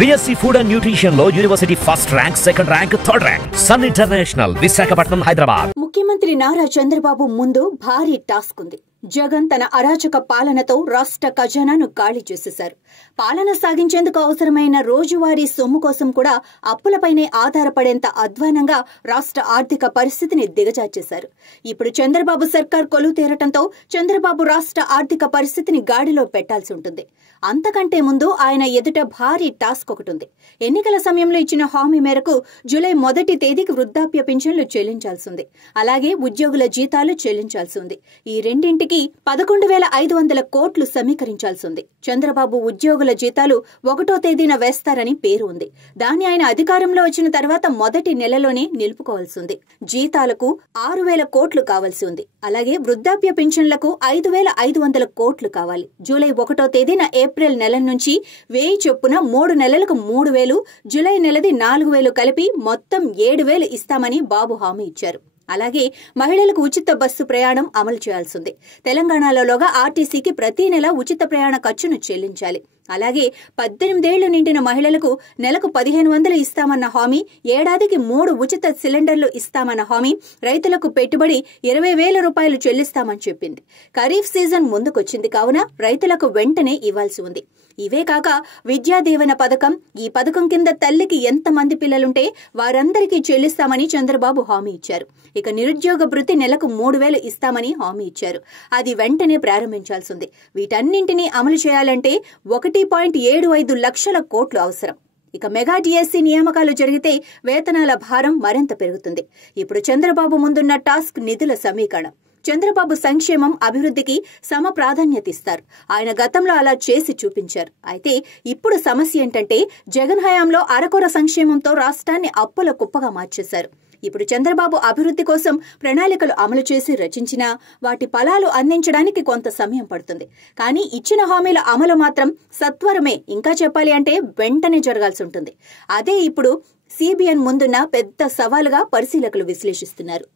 BSc Food and Nutrition లో university first rank, second rank, third rank. Sun International, Visakhapatnam, Hyderabad. ముఖ్యమంత్రి నారా చంద్రబాబు ముందు భారీ task ఉంది. జగన్ తన అరాచక పాలనతో రాష్ట్ర ఖజానాను ఖాళీ చేసేశారు. పాలన సాగించేందుకు అవసరమైన రోజువారీ సొమ్ము కోసం కూడా అప్పులపైనే ఆధారపడేంత అధ్వానంగా రాష్ట్ర ఆర్థిక పరిస్థితిని దిగజార్చేశారు. ఇప్పుడు చంద్రబాబు సర్కార్ కొలువు తీరటంతో చంద్రబాబు రాష్ట్ర ఆర్థిక పరిస్థితిని గాడిలో పెట్టాల్సి ఉంటుంది. అంతకంటే ముందు ఆయన ఎదుట భారీ టాస్క్ ఒకటి ఉంది. ఎన్నికల సమయంలో ఇచ్చిన హామీ మేరకు జూలై 1వ తేదీకి వృద్ధాప్య పింఛన్లు చెల్లించాల్సింది. అలాగే ఉద్యోగుల జీతాలు చెల్లించాల్సి ఉంది. ఈ రెండింటికి 11,500 కోట్లు సమీకరించాల్సి ఉంది. చంద్రబాబు ఉద్యోగుల జీతాలు 1వ తేదీన వేస్తారని పేరు ఉంది. దాన్ని ఆయన అధికారంలో వచ్చిన తర్వాత మొదటి నెలలోనే నిలుపుకోవాల్సి ఉంది. జీతాలకు 6,000 కోట్లు కావాల్సి ఉంది. అలాగే వృద్ధాప్య పింఛన్లకు 5,500 కోట్లు కావాలి. జూలై 1వ తేదీన ఏప్రిల్ నెల నుంచి 1000 చొప్పున 3 నెలలకు 3,000, జూలై నెలది 4,000 కలిపి మొత్తం 7,000 ఇస్తామని బాబు హామీ ఇచ్చారు. అలాగే మహిళలకు ఉచిత బస్సు ప్రయాణం అమలు చేయాల్సింది. తెలంగాణలోగా ఆర్టీసీకి ప్రతి నెల ఉచిత ప్రయాణ ఖర్చును చెల్లించాలి. అలాగే 18 ఏళ్లు నిండిన మహిళలకు నెలకు 1,500 ఇస్తామన్న హామీ, ఏడాదికి 3 ఉచిత సిలిండర్లు ఇస్తామన్న హామీ, రైతులకు పెట్టుబడి 20,000 రూపాయలు చెల్లిస్తామని చెప్పింది. ఖరీఫ్ సీజన్ ముందుకొచ్చింది కావున రైతులకు వెంటనే ఇవ్వాల్సి ఉంది. ఇవే కాక విద్యా దీవెన పథకం, ఈ పథకం కింద తల్లికి ఎంతమంది పిల్లలుంటే వారందరికీ చెల్లిస్తామని చంద్రబాబు హామీ ఇచ్చారు. ఇక నిరుద్యోగ భృతి నెలకు 3,000 ఇస్తామని హామీ ఇచ్చారు. అది వెంటనే ప్రారంభించాల్సింది. వీటన్నింటినీ అమలు చేయాలంటే 1.75 లక్షల కోట్లు అవసరం. ఇక మెగా డిఎస్సి నియామకాలు జరిగితే వేతనాల భారం మరింత పెరుగుతుంది. ఇప్పుడు చంద్రబాబు ముందున్న టాస్క్ నిధుల సమీకరణ. చంద్రబాబు సంక్షేమం, అభివృద్ధికి సమ ప్రాధాన్యత ఇస్తారు. ఆయన గతంలో అలా చేసి చూపించారు. అయితే ఇప్పుడు సమస్య ఏంటంటే జగన్ హయాంలో అరకొర సంక్షేమంతో రాష్ట్రాన్ని అప్పుల కుప్పగా మార్చేశారు. ఇప్పుడు చంద్రబాబు అభివృద్ధి కోసం ప్రణాళికలు అమలు చేసి రచించినా వాటి ఫలాలు అందించడానికి కొంత సమయం పడుతుంది. కానీ ఇచ్చిన హామీల అమలు మాత్రం సత్వరమే, ఇంకా చెప్పాలి అంటే వెంటనే జరగాల్సి ఉంటుంది. అదే ఇప్పుడు సిబిఎన్ ముందున్న పెద్ద సవాలుగా పరిశీలకులు విశ్లేషిస్తున్నారు.